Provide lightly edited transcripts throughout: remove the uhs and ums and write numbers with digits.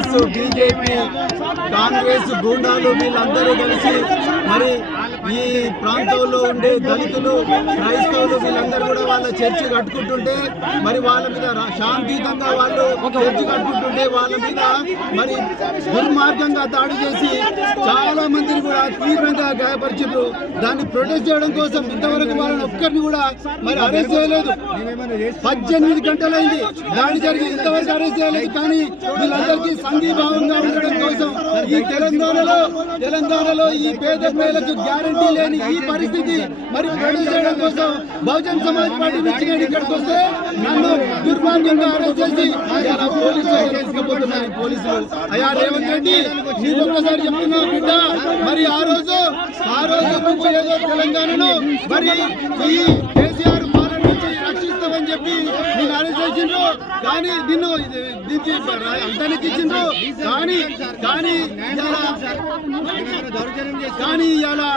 RSS, BJP, Congress గూండాలు వీళ్ళందరూ కలిసి మరి ఈ ప్రాంతంలో ఉండే దళితులు, క్రైస్తవులు వీళ్ళందరూ కూడా వాళ్ళ చర్చి కట్టుకుంటుంటే మరి వాళ్ళ మీద శాంతియుతంగా వాళ్ళు చర్చి కట్టుకుంటుంటే వాళ్ళ మీద మరి దుర్మార్గంగా దాడి చేసి చాలా మందిని కూడా తీవ్రంగా గాయపరిచారు. దాన్ని ప్రొటెస్ట్ చేయడం కోసం ఇంతవరకు వాళ్ళని ఒక్కరిని కూడా మరి అరెస్ట్ చేయలేదు. 18 గంటలైంది దాడి జరిగి, ఇంతవరకు అరెస్ట్ చేయలేదు. కానీ వీళ్ళందరికీ సంఘీభావంగా ఉండడం కోసం ఈ తెలంగాణలో ఈ పేద ప్రజలకు గ్యారంటీ లేని ఈ పరిస్థితి మరి ప్రొటెస్ట్ చేయడం కోసం బహుజన్ సమాజ్ పార్టీ నుంచి ఇక్కడికి వస్తే నన్ను దుర్మార్గంగా అరెస్ట్ చేసి పోలీసులు తీసుకుపోతున్నారు. పోలీసులు అయ్యా రేవంత్ రెడ్డి, నీకు ఒక్కసారి చెప్తున్నా బిడ్డ, మరి ఆ రోజు నువ్వు ఏదో తెలంగాణను మరి ఈ కేసీఆర్ పాలన నుంచి రక్షిస్తామని చెప్పి నేను అరెస్ట్ చేసిండ్రు. కానీ నిన్ను అంతానికి ఇచ్చిండ్రు. కానీ ఇలా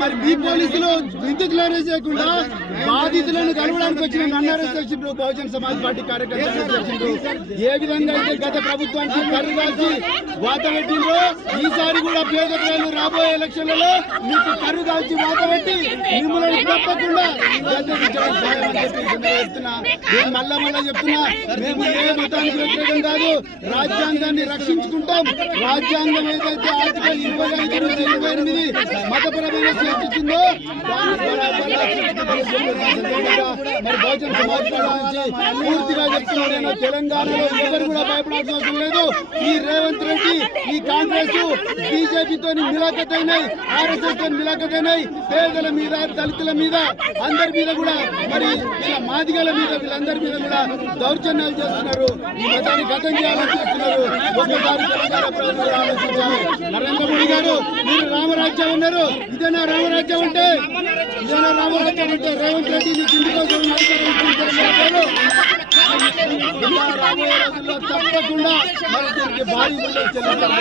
మరి మీ పోలీసులు ఎందుకు అరెస్ట్ చేయకుండా బాధితులను కలవడానికి వచ్చిన నన్ను అరెస్ట్ చేసిండ్రు. బహుజన్ సమాజ్ పార్టీ కార్యకర్తలు చేసిండ్రు. ఏ విధంగా అయితే గత ప్రభుత్వానికి కర్రు కాల్చి వాత పెట్టిండ్రో ఈసారి కూడా పేద ప్రజలు రాబోయే ఎలక్షన్లలో మీకు కర్రు కాల్చి వాత పెట్టి మిమ్మల్ని తప్పకుండా చెప్తున్నా. నేను మళ్ళా చెప్తున్నా, మేము ఏ మతానికి వ్యతిరేకం కాదు, రాజ్యాంగాన్ని రక్షించుకుంటాం. రాజ్యాంగం ఏదైతే ఆర్టికల్ 25 నుంచి 28 మతపరమైన స్వేచ్ఛించిందో మరి బహుజన్ సమాజ్ నుంచి పూర్తిగా చెప్తున్నాను. నేను తెలంగాణలో ఎవరు కూడా భయపడాల్సిన అవసరం లేదు. ఈ రేవంత్ రెడ్డి, ఈ కాంగ్రెస్, బీజేపీతో మిలాఖతైనాయి, ఆర్ఎస్ఎస్ తో మిలాఖతైనాయి. పేదల మీద, దళితుల మీద, అందరి మీద కూడా మరి ఇలా మాదిగల మీద వీళ్ళందరి మీద కూడా దౌర్జన్యాలు చేస్తున్నారు. ఈ మతాన్ని గతం చేయాలని చూస్తున్నారు. ఒక్కసారి తెలంగాణ ప్రజలు ఆలోచించాలి. నరేంద్ర మోడీ గారు, మీరు రామరాజ్యం ఉన్నారు, ఇదేనా రామరాజ్యం అంటే? రామరాజ్యం అంటే రేవంత్ రెడ్డి ఇందుకోసం రాబోయే రోజుల్లో తప్పకుండా మరి దీనికి భారీ చెల్లిస్తారు.